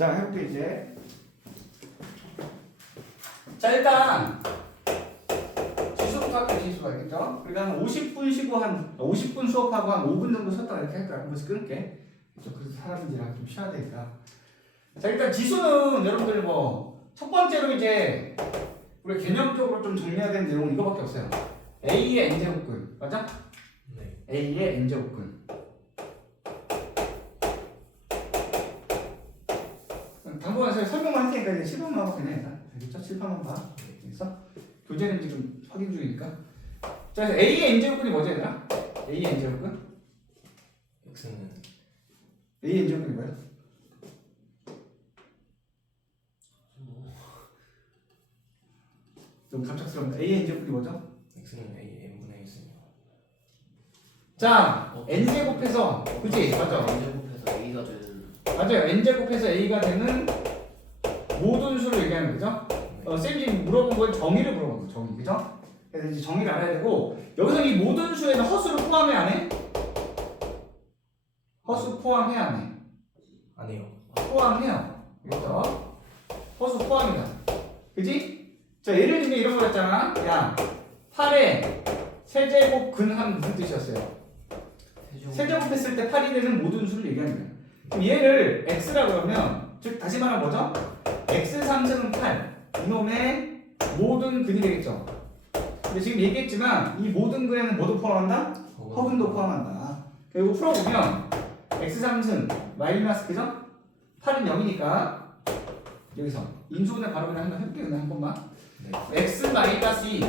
자, 해볼게 이제. 자, 일단 지수부터 할게요. 지수가 알겠죠? 그러니까 한 50분 쉬고 한 50분 수업하고 한 5분 정도 쉬었다가 이렇게 할 거야. 한 번씩 끊을게. 그래서 사람들이랑 좀 쉬어야 되니까. 자, 일단 지수는 여러분들 뭐 첫 번째로 이제 우리 개념적으로 좀 정리해야 되는 내용은 이거밖에 없어요. A의 n제곱근 맞아? 네. A의 n제곱근. 당분간에서 설명만 할 테니까 이제 실험만 하고 그냥 일단 알겠죠? 실험만 봐. 알겠어? 교재는 지금 확인 중이니까. 자, 그래서 A의 n제곱근이 뭐지 얘들아? A의 n제곱근? x는 A의 n제곱근이 뭐야? 좀 갑작스럽네. A의 n제곱근이 뭐죠? x는 a n분의 1입니다. 자, n제곱해서 그치? 맞아. n제곱해서 a가 되는 맞아요. n제곱해서 a가 되는 모든 수를 얘기하는 거죠. 쌤이 지금 물어본 건 정의를 물어본 거죠. 정의, 그죠? 그래서 이제 정의를 알아야 되고 여기서 이 모든 수에는 허수를 포함해 안 해? 허수 포함해 안 해? 안 해요. 포함해요. 그죠? 허수 포함이다. 그지? 자, 예를 들면 이런 거였잖아. 야, 8에 세제곱 근한 무슨 뜻이었어요? 세제곱했을 때 8이 되는 모든 수를 얘기하는 거예요. 그럼 얘를 x라 그러면 즉 다시 말하면 뭐죠? x 상승은 8 이놈의 모든 근이 되겠죠. 근데 지금 얘기했지만 이 모든 근에는 뭐도 포함한다? 허근도 포함한다. 그리고 풀어보면 x 상승 마이너스 그죠? 8은 0이니까 여기서 인수분해 바로 그냥 한번 해볼게요. 그냥 한 번만. 네. x 마이너스 2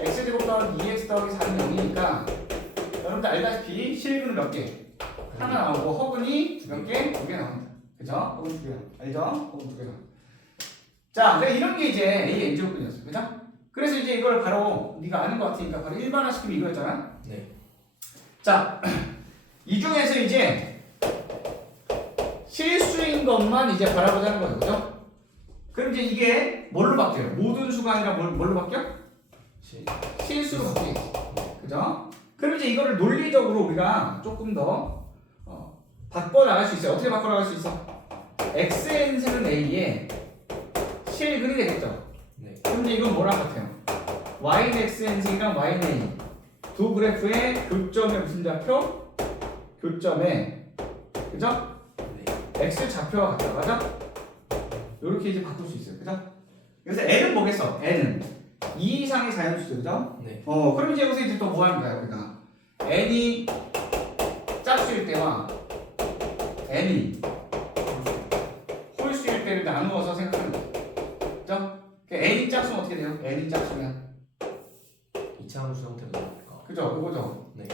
x 제곱 더하기 2x 더하기 4는 0이니까 여러분들 알다시피 실근은 몇 개? 하나 나오고 허근이 몇 개? 2개 나옵니다. 그죠? 허근 2개. 알죠? 허근 2개. 자, 그래 이런 게 이제 A의 n제곱근이었어요. 그죠? 그래서 이제 이걸 바로 네가 아는 것 같으니까 바로 일반화시키면 이거였잖아. 네. 자, 이 중에서 이제 실수인 것만 이제 바라보자는 거죠. 그죠? 그럼 이제 이게 뭘로 바뀌어요? 모든 수가 아니라 뭘로 바뀌어? 실수로 바뀌겠지. 그죠? 그럼 이제 이거를 논리적으로 우리가 조금 더 바꿔 나갈 수 있어요. 어떻게 바꿔 나갈 수 있어? xn승은 a의 실근이 되겠죠. 네. 그럼 이제 이건 뭐랑 같아요? y는 xn승이랑 y는 a 두 그래프의 교점에 무슨 좌표? 교점에 그죠? 네. x 좌표가 같다. 맞아? 이렇게 이제 바꿀 수 있어요. 그죠? 그래서 n은 뭐겠어? n은 2 이상의 자연수죠. 그죠? 네. 그럼 이제 여기서 이제 또 뭐 하는 거야, 우리가? n이 짝수일 때와 n이 홀수일 때를 나누어서 생각하는 거죠. 그죠? n이 짝수면 어떻게 돼요? n이 짝수면. 2차 함수 형태로 나올까? 그죠? 그거죠. 네.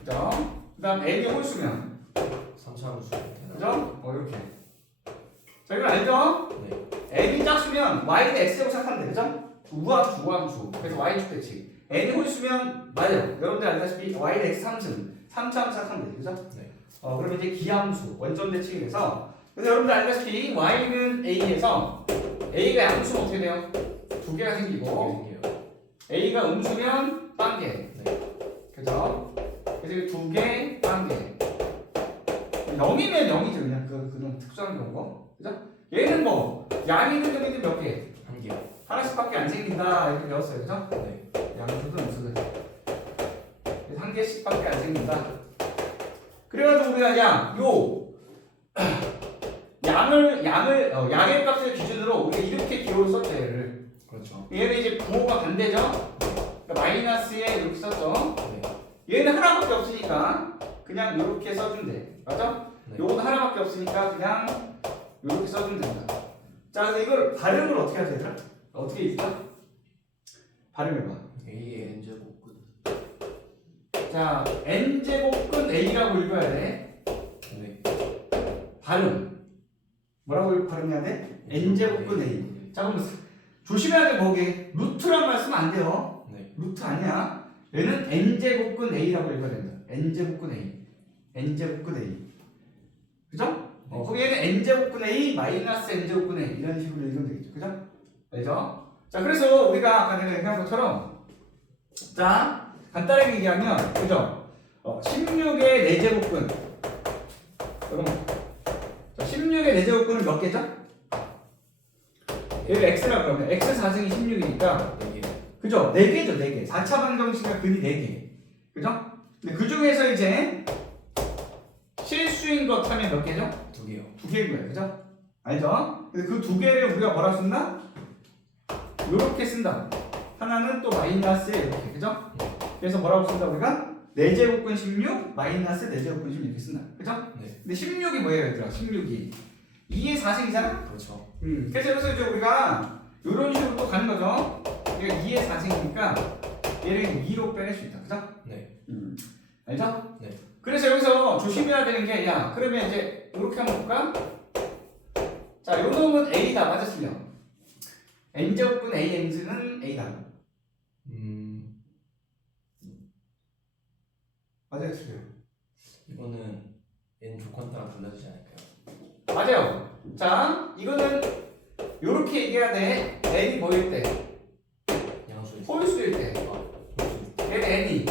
그죠? 그 다음 n이 홀수면. 3차 함수 형태로. 그죠? 이렇게. 자, 이걸 알죠? 네. n이 짝수면 y는 x라고 생각하면 돼. 그죠? 우함수, 우함수. 그래서 y축 대칭. n이 홀수면 맞아요. 여러분들 알다시피 y는 x 3승. 3차 함수 생각하면 돼. 그죠? 네. 그러면 이제 기함수, 원점 대칭이 돼서 그래서 여러분들 알다시피 y는 a에서 a가 양수면 어떻게 돼요? 두 개가 생기고 생겨요. a가 음수면 빵개. 네. 그죠? 그래서 두 개, 빵개. 0이면 0이죠. 그냥 그런 특수한 경우. 그죠? 얘는 뭐 양이든 음이든 몇 개? 한 개요. 하나씩밖에 안 생긴다 이렇게 배웠어요. 그죠? 네. 양수든 음수든 한 개씩밖에 안 생긴다. 그래가지고 우리가 양의 값을 기준으로 우리가 이렇게 기호를 썼죠. 얘를. 그렇죠. 얘는 이제 부호가 반대죠. 그러니까 마이너스에 이렇게 썼죠. 네. 얘는 하나밖에 없으니까 그냥 이렇게 써주면 돼. 맞아? 네. 요거는 하나밖에 없으니까 그냥 이렇게 써주면 된다. 자, 그래서 이걸 발음을 어떻게 하죠, 얘들아? 어떻게 읽을까? 발음해봐. a의 n제곱근 자, n제곱근 a라고 읽어야 돼. 네. 발음. 뭐라고 발음해야 돼? n제곱근 a. 자, 그럼 조심해야 돼, 거기. 루트란 말 쓰면 안 돼요. 네. 루트 아니야. 얘는 n제곱근 a라고 읽어야 된다. n제곱근 a. n제곱근 a. 그죠? 거기 얘는 n제곱근 a 마이너스 n제곱근 a 이런 식으로 읽으면 되겠죠. 그죠? 알죠? 자, 그래서 우리가 아까 내가 얘기한 것처럼 자, 간단하게 얘기하면 그죠? 16의 4제곱근 여러분 자, 16 16의 4제곱근은 몇 개죠? 얘를 x라고 그러면 x 4승이 16이니까 4개. 그죠? 4개죠 4개 4차 방정식의 근이 4개 그죠? 근데 그 중에서 이제 실수인 것 하면 몇 개죠? 2개요. 2개인 거예요 그죠? 알죠? 근데 그 2개를 우리가 뭐라 쓴다? 요렇게 쓴다 하나는 또 마이너스에 이렇게 그죠? 그래서 뭐라고 쓴다 우리가? 4제곱근 16 마이너스 4제곱근 16 이렇게 쓴다 그죠? 네. 근데 16이 뭐예요 얘들아 16이 2의 4승이잖아? 그렇죠. 그래서 여기서 이제 우리가 이런 식으로 또 가는 거죠. 얘가 2의 4승이니까 얘를 2로 빼낼 수 있다. 그죠? 네. 알죠? 네. 그래서 여기서 조심해야 되는 게, 야, 그러면 이제 이렇게 한번 볼까? 자, 요 놈은 A다. 맞았으면. n제곱분 AN는 A다. 맞았으면. 이거는 n 조건 따라 달라지지 않을까요? 맞아요. 자, 이거는 요렇게 얘기해야 돼. n이 뭐일 때? 양수일 때. 홀수일 때. 홀수. 얘는 n이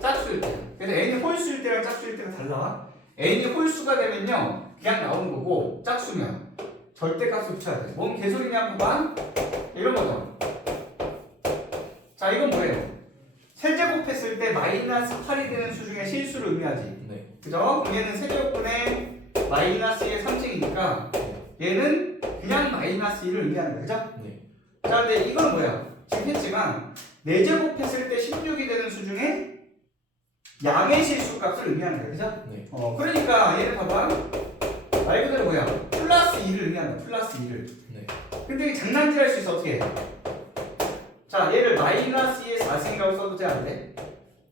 짝수일 때. 그래서 n이 홀수일 때랑 짝수일 때가 달라. n이 홀수가 되면요, 그냥 나오는 거고, 짝수면 절대값을 붙여야 돼. 뭔 개소리냐 한번 봐. 이런 거죠. 자, 이건 뭐예요? 세제곱했을 때 마이너스 8이 되는 수 중에 실수를 의미하지. 네. 그죠? 그럼 얘는 세제곱분의 마이너스의 3층이니까 얘는 그냥 마이너스 1을 의미하는 거야. 그죠? 네. 자, 근데 이건 뭐야? 지금 했지만 4제곱했을 때 16이 되는 수 중에 양의 실수 값을 의미하는 거야. 그죠? 네. 그러니까 얘를 봐봐. 말 그대로 뭐야? 플러스 2를 의미하는 거야. 플러스 2를. 네. 근데 이게 장난질 할 수 있어. 어떻게 해? 자, 얘를 마이너스의 4승이라고 써도 돼? 안 돼?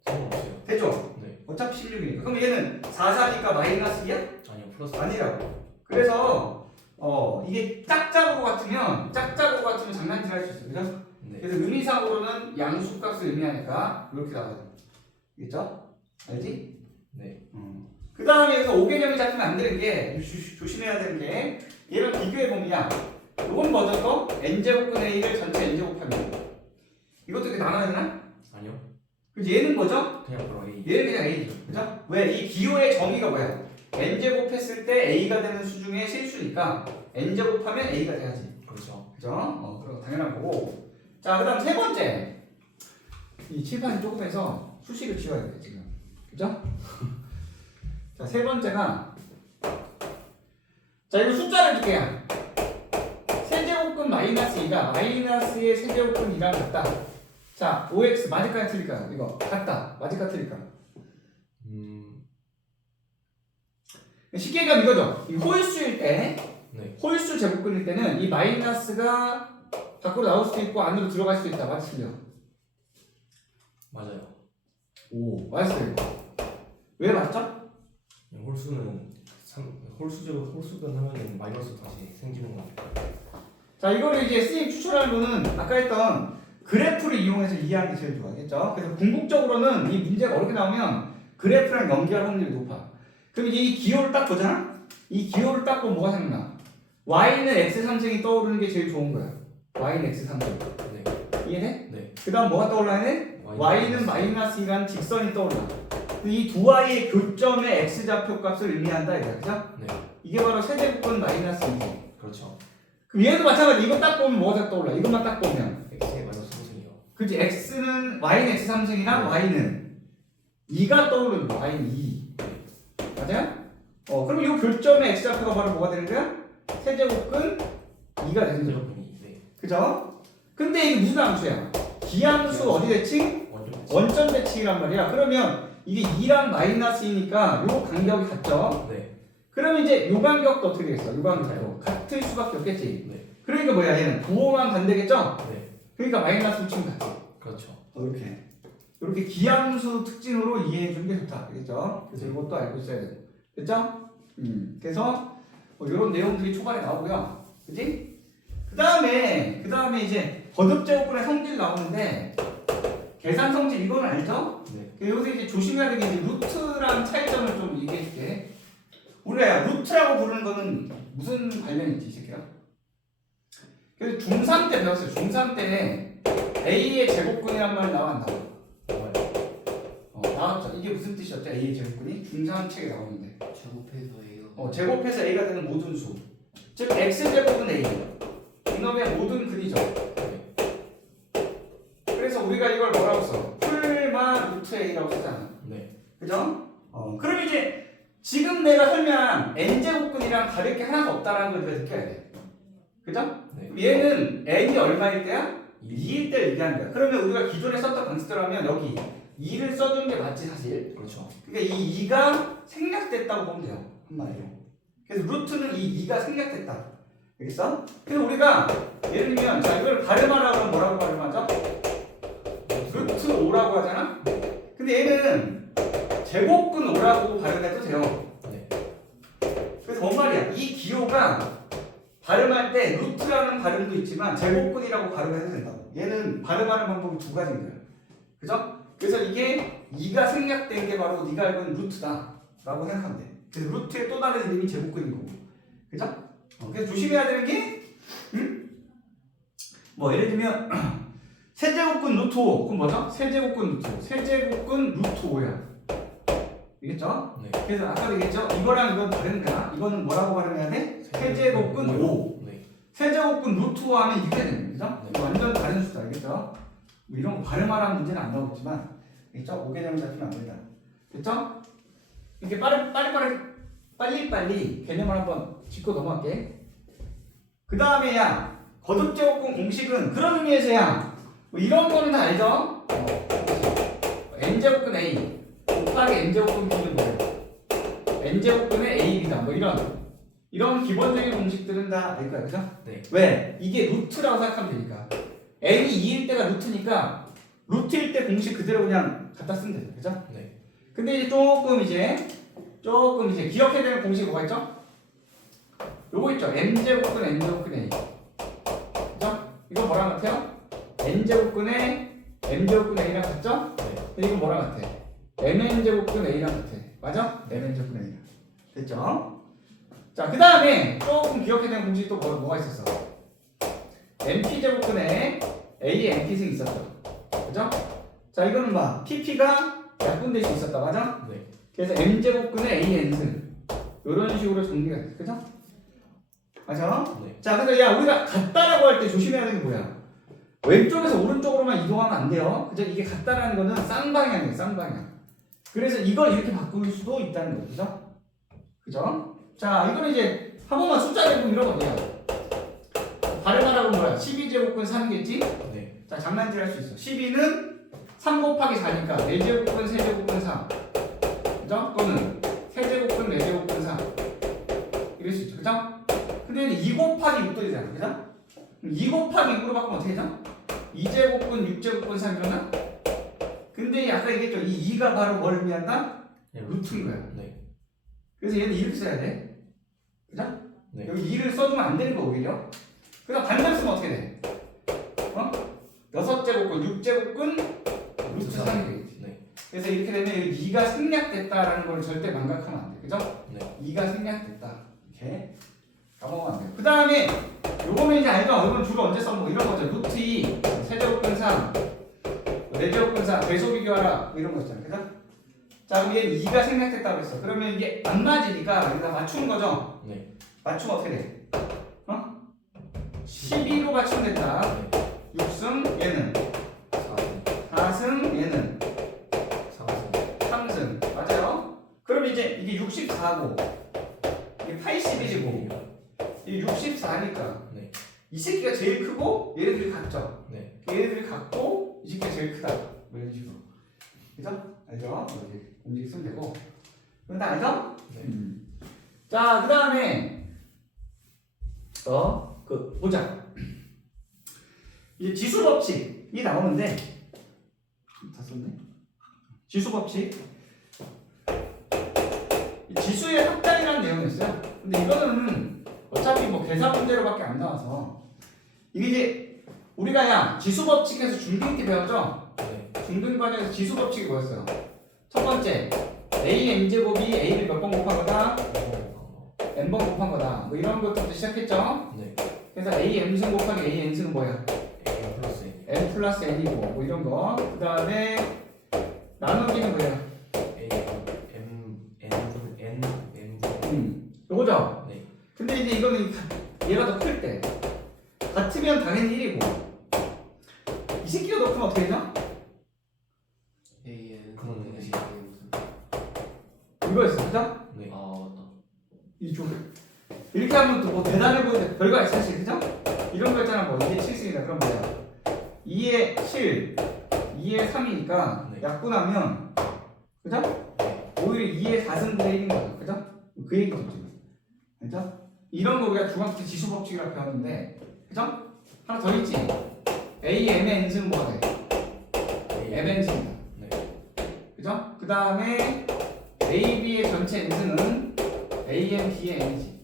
상관없어요. 되죠? 네. 어차피 16이니까. 그럼 얘는 4, 4니까 마이너스 2야? 아니요. 플러스. 아니라고. 그래서 이게 짝짝으로 같으면 장난질 할 수 있어. 그죠? 네. 그래서 의미상으로는 양수값을 의미하니까 이렇게 나와요. 알겠죠? 알지? 네. 그 다음에 여기서 5개념이 잡히면 안 되는 게 조심해야 되는 게 얘를 비교해 보면 이건 뭐죠? 또 n제곱분 a를 전체 n제곱하면 이것도 이렇게 나눠야 되나? 아니요. 그치? 얘는 뭐죠? 그냥 바로 A. 얘는 그냥 a죠. 그죠? 왜? 이 기호의 정의가 뭐야? n제곱했을 때 a가 되는 수 중에 실수니까 n제곱하면 a가 돼야지. 그렇죠. 그죠? 그럼 당연한 거고. 자, 그 다음 세 번째. 이 칠판이 조금 해서 수식을 지워야 돼, 지금. 그죠? 자, 세 번째가. 자, 이거 숫자를 줄게요. 세제곱근 마이너스 2가 마이너스의 세제곱근 2랑 같다. 자, OX 맞을까요? 틀릴까요? 이거. 같다. 맞을까? 틀릴까? 쉽게 얘기하면 이거죠. 이 홀수일 때. 네. 홀수 제곱근일 때는 이 마이너스가 밖으로 나올 수도 있고 안으로 들어갈 수도 있다. 맞으시죠? 맞아요. 오, 맞았어요. 왜 맞죠? 홀수는 홀수든 하면은 마이너스 다시 생기는 거니까. 자, 이거를 이제 선생님 추천하는 거는 아까 했던 그래프를 이용해서 이해하는 게 제일 좋아하겠죠? 그래서 궁극적으로는 이 문제가 어렵게 나오면 그래프랑 연결할 확률이 높아. 그럼 이제 이 기호를 딱 보잖아? 이 기호를 딱 보면 뭐가 생각나? y는 x 3승이 떠오르는 게 제일 좋은 거야. y는 x 3승. 네. 이해돼? 네. 그 다음 뭐가 떠올라야 돼? y는 마이너스 2라는 직선이 떠올라. 이 두 y의 교점의 x좌표 값을 의미한다 이거야. 그죠? 네. 이게 바로 세제곱근 마이너스 2. 그렇죠. 그럼 얘도 마찬가지. 이거 딱 보면 뭐가 떠올라? 이것만 딱 보면. x의 마이너스 3승이요. 그치? x는 y는 x 3승이랑 y는 2가 떠오르는 거야. y는 2. 맞아요? 그럼 이 교점의 x좌표가 바로 뭐가 되는 거야? 세제곱근 2가 되는 거죠. 세제곱분이. 네. 그죠? 근데 이게 무슨 함수야? 기함수 어디 대칭? 원점. 원점 대칭이란 말이야. 그러면 이게 2랑 마이너스 2니까 요 간격이 같죠? 네. 그러면 이제 요 간격도 어떻게 되겠어? 요 간격도 같을 수밖에 없겠지. 네. 그러니까 뭐야? 얘는 부호만 반대겠죠? 네. 그러니까 마이너스 붙이면 같지. 그렇죠. 이렇게 기함수 특징으로 이해해 주는 게 좋다. 알겠죠? 그래서 이것도 알고 있어야 되고. 됐죠? 그래서 이런 내용들이 초반에 나오고요. 그지? 그 다음에 이제 거듭제곱분의 성질 나오는데 계산 성질 이거는 알죠? 네. 여기서 이제 조심해야 되는 게 이제 루트랑 차이점을 좀 얘기해 줄게. 우리가 루트라고 부르는 거는 무슨 관련이 있지, 이 새끼야? 그래서 중3 때 배웠어요. 중3 때 A의 제곱근이란 말이 나와 안 나와? 나와요. 나왔죠. 이게 무슨 뜻이었죠? A의 제곱근이? 중3 책에 나오는데. 제곱해서 A가 제곱해서 a가 되는 모든 수. 즉 x제곱은 a. 이놈의 모든 근이죠. 그래서 우리가 이걸 뭐라고 써? 풀마 루트 a라고 쓰잖아. 네. 그죠? 그럼 이제 지금 내가 설명한 n제곱근이랑 다를 게 하나도 없다라는 걸 우리가 느껴야 돼. 그죠? 네. 얘는 n이 얼마일 때야? 2일 때 얘기하는 거야. 그러면 우리가 기존에 썼던 방식대로 하면 여기 2를 써주는 게 맞지 사실. 그렇죠. 그러니까 이 2가 생략됐다고 보면 돼요. 한마디로. 그래서 루트는 이 2가 생략됐다. 알겠어? 그래서 우리가 예를 들면 자 이걸 발음하라고 하면 뭐라고 발음하죠? 루트 5라고 하잖아? 근데 얘는 제곱근 5라고 발음해도 돼요. 네. 그래서 뭔 말이야? 이 기호가 발음할 때 루트라는 발음도 있지만 제곱근이라고 발음해도 된다고. 얘는 발음하는 방법이 두 가지인 거야. 그죠? 그래서 이게 2가 생략된 게 바로 네가 알고 있는 루트다 라고 생각하면 돼. 그래서 루트의 또 다른 이름이 제곱근인 거고. 그죠? 그래서 조심해야 되는 게 뭐 예를 들면 세제곱근 루트 5 그럼 뭐죠? 세제곱근 루트 5 세제곱근 루트 5야. 알겠죠? 네. 그래서 아까도 얘기했죠? 이거랑 이건 다른가? 이거는 뭐라고 발음해야 돼? 세제곱근 5 네. 세제곱근 루트 5 하면 이렇게 되는 거죠? 네. 이거 완전 다른 수다. 알겠죠? 뭐 이런 거 발음하라는 문제는 안 나오겠지만 알겠죠? 5개념을 잡히면 안 된다. 됐죠? 이렇게 빨리 개념을 한번 짚고 넘어갈게. 그 다음에 야 거듭제곱근 공식은 그런 의미에서야 뭐 이런 거는 다 알죠? n제곱근 a 곱하기 n제곱근 b는 뭐예요? n제곱근의 ab다 뭐 이런 기본적인 공식들은 다 알 거야. 그죠? 네. 왜? 이게 루트라고 생각하면 되니까 n이 2일 때가 루트니까 루트일 때 공식 그대로 그냥 갖다 쓰면 되죠. 그죠? 네. 근데 이제 조금 이제 기억해야 되는 공식이 뭐가 있죠? 요거 있죠. n제곱근 n제곱근 a. 그죠? 이거 뭐랑 같아요? n제곱근에 m제곱근 a랑 같죠? 네. 근데 이건 뭐랑 같아? mn제곱근 a랑 같아. 맞아? mn제곱근 a랑. 됐죠? 자, 그 다음에 조금 기억해야 되는 공식이 또 뭐가 있었어? np제곱근에 a np승이 있었죠. 그죠? 자, 이거는 뭐 pp가 약분될 수 있었다. 맞아? 네. 그래서 m제곱근의 a n승 이런 식으로 정리가 돼. 그죠? 맞아? 네. 자, 그래서 야 우리가 같다라고 할 때 조심해야 되는 게 뭐야? 왼쪽에서 오른쪽으로만 이동하면 안 돼요. 그죠? 이게 같다라는 거는 쌍방향이에요. 쌍방향. 그래서 이걸 이렇게 바꿀 수도 있다는 거죠. 그죠? 그죠? 자, 이거는 이제 한 번만 숫자 제곱 이런 거예요. 발음하라고 뭐야? 12제곱근 3이겠지? 네. 자, 장난질 할 수 있어. 12는 3 곱하기 4니까 4제곱근 3제곱근 4. 그죠? 또는 3제곱근 4제곱근 4. 이럴 수 있죠. 그죠? 근데 2 곱하기 6도 되잖아. 그죠? 2 곱하기 6으로 바꾸면 어떻게 되죠? 2제곱근 6제곱근 3 이러나? 근데 아까 얘기했죠. 이 2가 바로 뭘 의미한다? 네. 루트인 거야. 네. 그래서 얘는 2를 써야 돼. 그죠? 네. 여기 2를 써주면 안 되는 거 오히려. 그다음 반대로 쓰면 어떻게 돼? 6제곱근 6제곱근 루트 3이 되겠지. 네. 그래서 이렇게 되면 여기 2가 생략됐다라는 걸 절대 망각하면 안 돼. 그죠? 네. 2가 생략됐다. 이렇게 까먹으면 안 돼요. 그 다음에 요거는 이제 알죠? 이건 주로 언제 써먹어? 이런 거죠. 루트 2, 세제곱근 3, 4제곱근 4, 배수 비교하라. 뭐 이런 거 있잖아요. 그죠? 자, 그럼 얘는 2가 생략됐다고 했어. 그러면 이게 안 맞으니까 여기다 맞추는 거죠? 네. 맞추면 어떻게 돼? 12로 맞추면 된다. 네. 6승 얘는 4승. 4승 얘는 4승. 3승. 맞아요? 그럼 이제 이게 64고 이게 80이고 이게 64니까 네. 이 새끼가 제일 크고 얘네들이 같죠? 네. 얘네들이 같고 이 새끼가 제일 크다. 뭐 이런 식으로. 그죠? 알죠? 이렇게 공식 쓰면 되고. 그럼 다 알죠? 네. 자, 그 다음에 보자. 이제 지수 법칙이 나오는데 다 썼네. 지수 법칙. 지수의 합당이라는 내용이었어요. 근데 이거는 어차피 뭐 계산 문제로밖에 안 나와서 이게 이제 우리가 야 지수 법칙에서 중등 때 배웠죠? 네. 중등 과정에서 지수 법칙이 뭐였어요? 첫 번째 a n제곱이 a를 몇 번 곱한 거다? n번 곱한 거다. 뭐 이런 것부터 시작했죠? 네. 그래서 a m승 곱하기 a n승은 뭐야? A 플러스 n 플러스 n이고 뭐 이런 거. 그 다음에 나누기는 뭐야? A M N N N 요거죠? 네. 근데 이제 이거는 얘가 더 클 때 같으면 당연히 1이고 이 새끼가 더 크면 어떻게 되죠? A는 그러네. 무슨 이거였어, 그죠? 네. 아 맞다. 이쪽 이렇게 하면 또 뭐 대단해 보이는데 별거 아니 사실, 그죠? 이런 거 있잖아. 뭐 2의 7승이다 그럼 뭐야 2의 7 2의 3이니까 네. 약분하면 그죠? 오히려 2의 4승분의 1인 거죠, 그죠? 그 얘기죠 지금, 그죠? 이런 거 우리가 중학교 때 지수 법칙이라고 배웠는데, 그죠? 하나 더 있지. A, M의 n승은 뭐가 돼? mn승이다. 네. 그죠? 그 다음에 A, B의 전체 n승은 A, M, B의 n이지.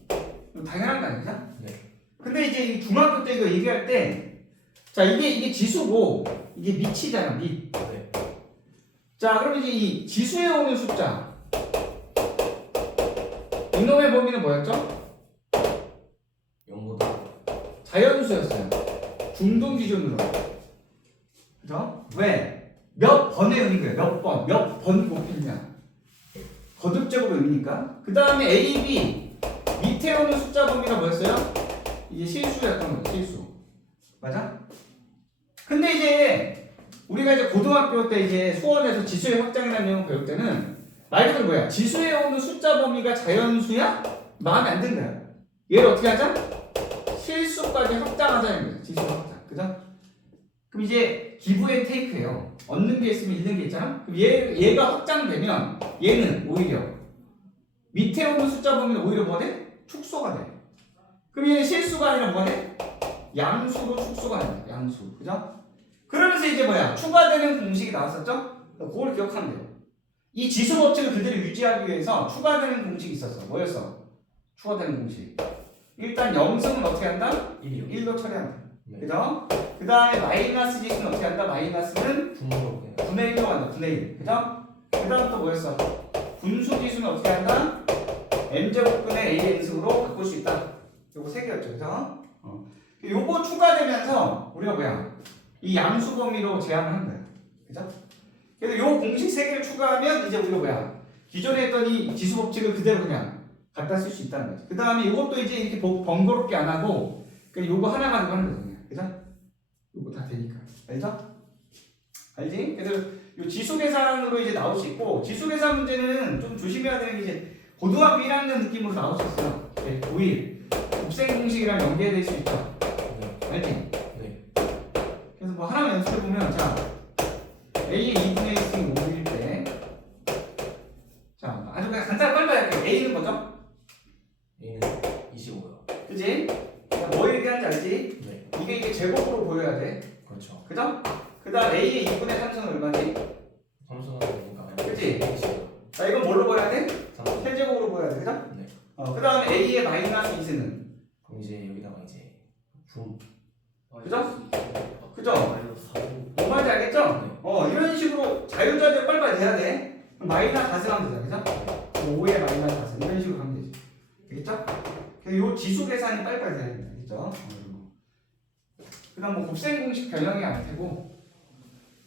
당연한 거 아니죠? 네. 근데 이제 이 중학교 때 이거 얘기할 때, 자 이게 지수고 이게 밑이잖아, 밑. 네. 자 그럼 이제 이 지수에 오는 숫자, 이놈의 범위는 뭐였죠? 0보다 자연수였어요. 중등 기준으로. 그죠? 왜? 몇 번의 의미인 거예요. 몇 번 곱했냐. 거듭제곱의 의미니까. 그 다음에 A, B 밑에 오는 숫자 범위가 뭐였어요? 이게 실수였던 거예요. 실수. 맞아? 근데 이제 우리가 이제 고등학교 때 이제 수원에서 지수의 확장이라는 내용을 배울 때는 말 그대로 뭐야? 지수에 오는 숫자 범위가 자연수야? 마음에 안 든다. 얘를 어떻게 하자? 실수까지 확장하자는 거야. 지수 확장. 그죠? 그럼 이제 기브 앤 테이크예요. 얻는 게 있으면 잃는 게 있잖아. 그럼 얘가 확장되면 얘는 오히려 밑에 오는 숫자 범위는 오히려 뭐가 돼? 축소가 돼. 그럼 얘는 실수가 아니라 뭐가 돼? 양수로 축소가 된다. 양수. 그죠? 그러면서 이제 뭐야? 추가되는 공식이 나왔었죠? 그걸 기억하면 돼요. 이 지수 법칙을 그대로 유지하기 위해서 추가되는 공식이 있었어. 뭐였어? 추가되는 공식. 일단 0승은 어떻게 한다? 1이요. 1로 처리한다. 네. 그죠? 그 다음에 마이너스 지수는 어떻게 한다? 마이너스는 분모로 그냥 분의 1로 간다. 분의 1. 그죠? 그 다음 또 뭐였어? 분수 지수는 어떻게 한다? m제곱분의 an승으로 바꿀 수 있다. 요거 세 개였죠. 그죠? 요거 추가되면서 우리가 뭐야? 이 양수 범위로 제한을 한 거야. 그죠? 그래서 요 공식 세 개를 추가하면 이제 우리가 뭐야? 기존에 했던 이 지수 법칙을 그대로 그냥 갖다 쓸 수 있다는 거지. 그 다음에 이것도 이제 이렇게 번거롭게 안 하고 그냥 요거 하나 가지고 하는 거죠. 그냥. 그죠? 요거 다 되니까. 알죠? 알지? 그래서 요 지수 계산으로 이제 나올 수 있고, 지수 계산 문제는 좀 조심해야 되는 게 이제 고등학교 1학년 느낌으로 나올 수 있어요. 9일 곱셈 공식이랑 연계될 수 있죠. 네. 알지? 네. 그래서 뭐 하나만 연습해 보면, 자 A의 2분의 1승 5일 때, 자 아주 그냥 간단히 빨리 할게요. A는 뭐죠? A는 25요. 그지? 뭐 얘기하는지 알지? 네. 이게 제곱으로 보여야 돼. 그렇죠. 그죠? 그 다음 A의 2분의 3승은 얼마지? 삼수가 되니까. 그치? 25요. 자 이건 뭘로 보여야 돼? 삼수. 세제곱으로 보여야 돼. 그죠? 네. 그 다음에 A의 마이너스 2승은? 그럼 이제 여기다가 이제 분. 그죠? 그죠? 마이너스 4. 뭔 말인지 알겠죠? 네. 이런 식으로 자유자재 빨리빨리 돼야 돼. 그럼 마이너스 4승 하면 되잖아. 그죠? 5의 마이너스 4승 이런 식으로 하면 되지. 알겠죠? 그래서 요 지수 계산이 빨리빨리 돼야 된다. 알겠죠? 그 다음 뭐 곱셈 공식 변형이 안 되고,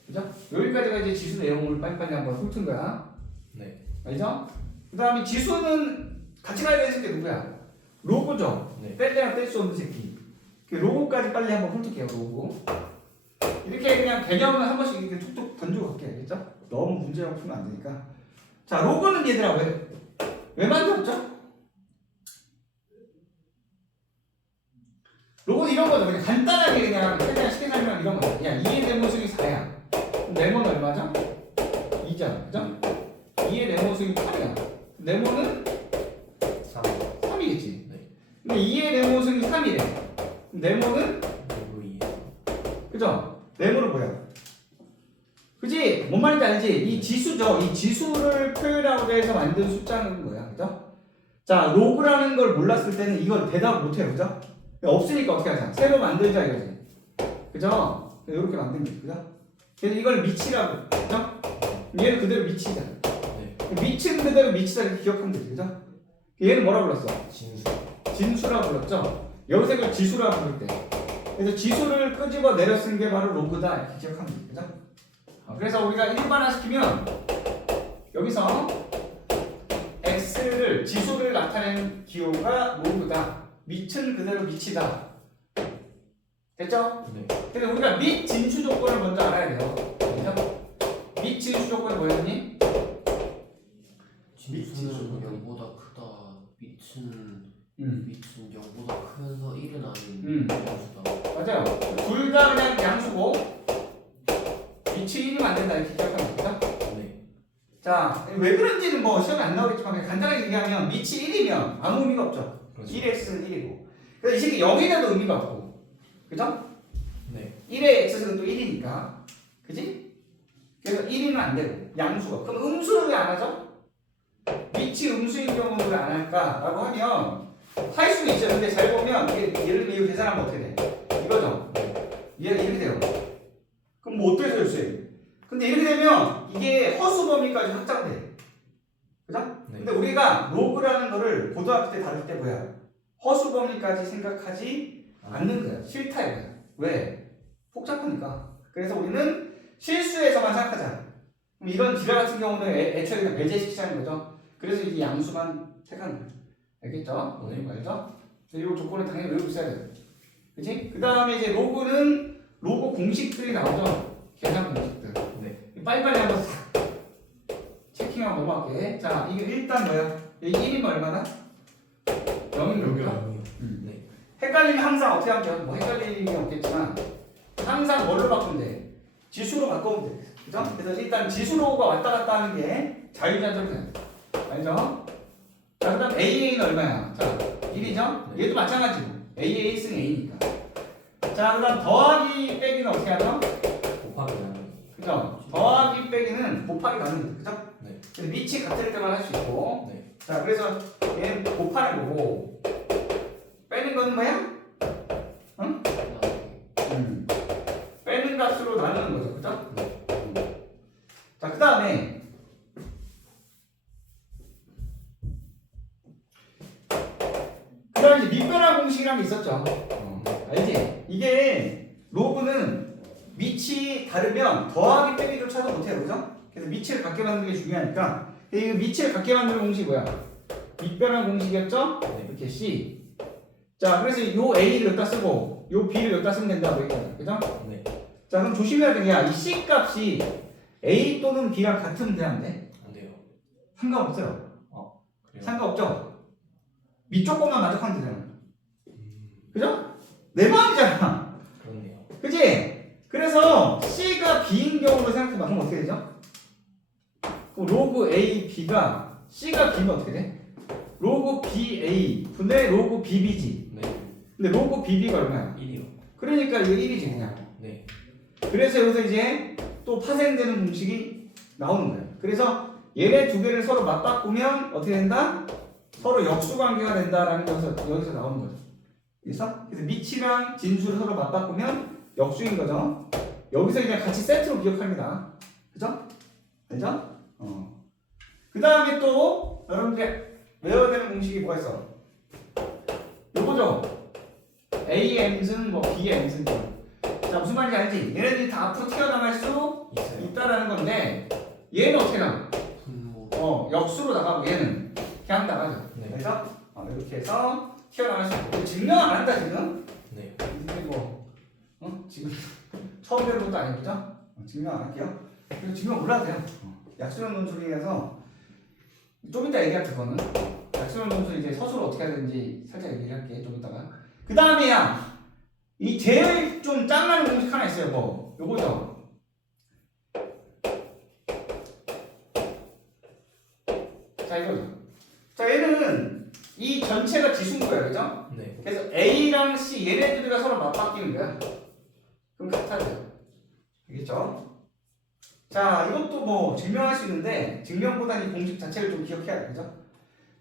그죠? 여기까지가 이제 지수 내용을 빨리빨리 한번 훑은 거야. 네. 알죠? 그 다음에 지수는 같이 가야 되는 새끼 누구야? 로고죠? 네. 뺄래야 뺄 수 없는 새끼. 그 로고까지 빨리 한번 훑을게요. 로고. 이렇게 그냥 개념을 한 번씩 이렇게 툭툭 던지고 갈게요. 알겠죠? 너무 문제라고 풀면 안 되니까. 자, 로고는 얘들아 왜 만들었죠? 로고는 이런 거죠. 그냥 간단하게 그냥 최대한 쉽게 설명 이런 거죠. 야, 2의 네모승이 4야. 네모는 얼마죠? 2잖아. 그죠? 2의 네모승이 8이야. 네모는 3. 3이겠지. 네. 근데 2의 네모승이 3이래. 네모는 그리고 2. 그죠? 네모는 뭐야? 그지? 뭔 말인지 알지? 이 지수죠. 이 지수를 표현하고 해서 만든 숫자는 거야. 그죠? 자, 로그라는 걸 몰랐을 때는 이걸 대답 못해요. 그죠? 없으니까 어떻게 하자? 새로 만들자 이거지. 그죠? 이렇게 만든 게 그죠? 그래서 이걸 미치라고. 그죠? 얘는 그대로 미치잖아. 네. 미치는 그대로 미치다 이렇게 기억하면 되지. 그죠? 얘는 뭐라 불렀어? 진수. 진수라고 불렀죠? 여기서 이걸 지수라고 부를 때. 그래서 지수를 끄집어 내려 쓴 게 바로 로그다 이렇게 기억하면 돼. 그죠? 그래서 우리가 일반화 시키면 여기서 x를 얘네들 지수를 나타내는 기호가 로그다. 밑은 그대로 밑이다. 됐죠? 네. 근데 우리가 밑 진수 조건을 먼저 알아야 돼요. 그죠? 밑 진수 조건이 뭐였니? 진수는 0보다 크다. 밑은 0보다 크면서 1은 아닌 양수다. 맞아요. 둘 다 그냥 양수고 밑이 1이면 안 된다 이렇게 기억하면 됩니다. 네. 자, 왜 그런지는 뭐 시험에 안 나오겠지만 그냥 간단하게 얘기하면 밑이 1이면 아무 의미가 없죠. 그렇죠. 1의 x는 1이고. 그래서 이 식이 0이라도 의미가 없고. 그죠? 네. 1의 x는 또 1이니까. 그지? 그래서 1이면 안 되고. 양수가. 그럼 음수를 왜 안 하죠? 밑이 음수인 경우는 왜 안 할까? 라고 하면 할 수도 있어요. 근데 잘 보면 이게 예를 들면 이거 계산하면 어떻게 돼? 이거죠? 얘가 이렇게 돼요. 그럼 뭐 어떻게 해서 근데 이렇게 되면 이게 허수 범위까지 확장돼. 그죠? 네. 근데 우리가 로그라는 거를 고등학교 때 다룰 때 뭐야? 허수 범위까지 생각하지 않는 거야. 싫다 이거야. 왜? 복잡하니까. 그래서 우리는 실수에서만 생각하자. 그럼 이런 기라 같은 경우는 애초에 그냥 배제시키자는 거죠. 그래서 이 양수만 택하는 거야. 알겠죠? 오늘 이거 알죠? 이 조건은 당연히 외우고 있어야 돼. 그치? 그 다음에 이제 로그는 로그 공식들이 나오죠. 계산 공식들. 네. 빨리빨리 한번 체킹하고 넘어갈게. 자, 이게 일단 뭐야? 이게 1이면 얼마나? 0인 겁니까? 네. 헷갈리면 항상 어떻게 하면 돼? 뭐 헷갈리는 게 없겠지만 항상 뭘로 바꾸면 돼? 지수로 바꾸면 돼. 그죠? 그래서 일단 지수로가 왔다 갔다 하는 게 자유자재로 돼. 알죠? 자, 그 다음 AA는 얼마야? 자, 1이죠? 네. 얘도 마찬가지고. AA 승 A니까. 자, 그 다음 더하기 빼기는 어떻게 하죠? 곱하기 나누기. 그죠? 더하기 빼기는 곱하기 나누기. 그죠? 네. 그래서 밑이 같을 때만 할 수 있고. 네. 자, 그래서 얘는 곱하는 거고. 빼는 건 뭐야? 응? 빼는 값으로 나누는 거죠. 그죠? 자, 그 다음에 이제 밑변화 공식이라는 게 있었죠. 알지? 이게 로그는 밑이 다르면 더하기 빼기조차도 못해요. 그죠? 그래서 밑을 같게 만드는 게 중요하니까. 이 밑을 같게 만드는 공식이 뭐야? 밑변화 공식이었죠? 네. 이렇게 C. 자, 그래서 요 A를 여기다 쓰고 요 B를 여기다 쓰면 된다고 했잖아요. 그죠? 네. 자, 그럼 조심해야 되는 게 이 C 값이 A 또는 B랑 같으면 되는데 안 돼요. 상관없어요. 그래요. 상관없죠? 밑쪽 것만 만족하면 되잖아. 그죠? 내 마음이잖아. 그렇네요. 그지? 그래서 C가 B인 경우로 생각해봐. 그럼 어떻게 되죠? 그럼 로그 A, B가 C가 B면 어떻게 돼? 로그 BA 분의 로그 BB지. 네. 근데 로그 BB가 얼마야? 1이요. 그러니까 이거 1이지 그냥. 네. 그래서 여기서 이제 또 파생되는 공식이 나오는 거예요. 그래서 얘네 두 개를 서로 맞바꾸면 어떻게 된다? 서로 역수관계가 된다라는 게 여기서 나오는 거죠. 그래서 밑이랑 진수를 서로 맞바꾸면 역수인 거죠. 여기서 그냥 같이 세트로 기억합니다. 그죠? 알죠? 그 다음에 또 여러분들 외워야 되는 공식이 뭐가 있어? 요거죠. AM승 뭐 BM승. 자, 무슨 말인지 알지? 얘네들이 다 앞으로 튀어나갈 수 있어요. 있다라는 건데 얘는 어떻게 나가? 분모. 역수로 나가고 얘는 그냥 나가죠. 네. 그래서 이렇게 해서 튀어나갈 수 있고 증명 안 한다 지금? 네. 이게 뭐 지금 처음 배운 것도 아니고 그죠? 증명 안 할게요. 그리고 증명 몰라도 돼요. 약수론 논술이라서 좀 이따 얘기할 그거는 약수론 논술 이제 서술을 어떻게 해야 되는지 살짝 얘기를 할게 좀 이따가. 그 다음에야 이 제일 좀 짱나는 공식 하나 있어요. 뭐 요거죠. 자, 이거죠. 자, 얘는 이 전체가 지수인 거야, 그죠? 네. 그래서 A랑 C 얘네들과 서로 맞바뀌는 거야. 그럼 같아야 돼요. 알겠죠? 자, 이것도 뭐 증명할 수 있는데 증명보다는 이 공식 자체를 좀 기억해야 돼, 그죠?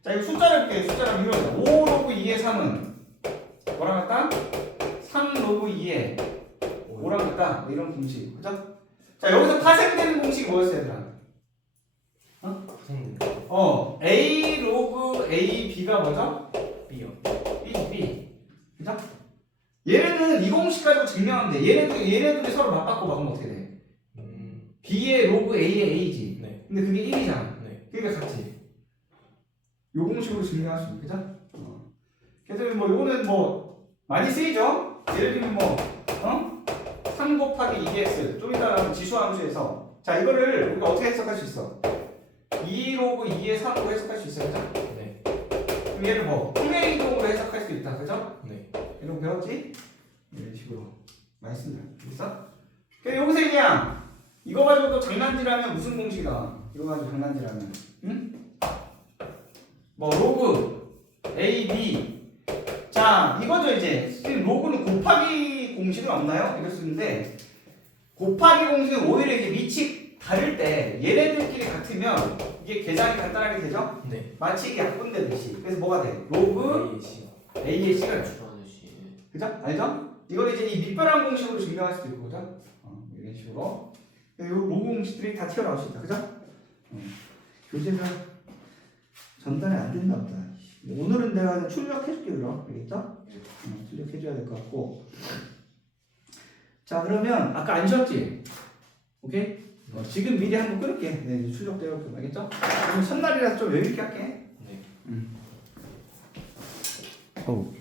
자, 이거 숫자를 볼게요. 숫자를 이루어져. 5 로그 2의 3은 뭐랑 같다? 3 로그 2의 5랑 같다. 뭐 이런 공식, 그죠? 자, 여기서 파생되는 공식이 뭐였어요, 얘들아? 선생님. A 로그 A B가 뭐죠? B요. B. 그죠? 얘네는 이 공식 가지고 증명하면 돼. 얘네들이 서로 맞바꿔 봐보면 어떻게 돼? B의 로그 A의 A지. 네. 근데 그게 1이잖아. 네. 그러니까 같지. 요 공식으로 증명할 수 있는 거죠? 그래서 뭐 요거는 뭐 많이 쓰이죠? 예를 들면 뭐 3 곱하기 2x 좀 이따 나오는 지수함수에서 자 이거를 우리가 어떻게 해석할 수 있어? 2 로그 2의 3으로 해석할 수 있어요, 그죠? 네. 그럼 얘를 뭐 평행 이동으로 해석할 수 있다, 그죠? 네. 이런 거 배웠지? 이런 식으로 많이 쓴다. 됐어? 그냥 여기서 그냥 이거 가지고 또 장난질하면 무슨 공식이다? 이거 가지고 장난질하면 응? 뭐 로그 A, B 자 이거죠 이제 지금 로그는 곱하기 공식은 없나요? 이럴 수 있는데 곱하기 공식은 오히려 이게 밑이 다를 때 얘네들끼리 같으면 이게 계산이 간단하게 되죠? 네. 마치 이게 약분되듯이 그래서 뭐가 돼? 로그 A, C. A의 C가 주하는 씨. 그죠? 알죠? 이걸 이제 이 밑변환 공식으로 증명할 수도 있고, 그죠? 이런 식으로. 이 로그 공식들이 다 튀어나올 수 있다, 그죠? 교재가 전달이 안 됐나 보다. 오늘은 내가 출력해줄게, 그럼. 알겠죠? 출력해줘야 될 것 같고. 자, 그러면 아까 안 쉬었지? 오케이? 지금 미리 한번 끊을게. 네, 이제 출력되어, 알겠죠? 그럼 첫날이라서 좀 여유있게 할게. 네. 어우.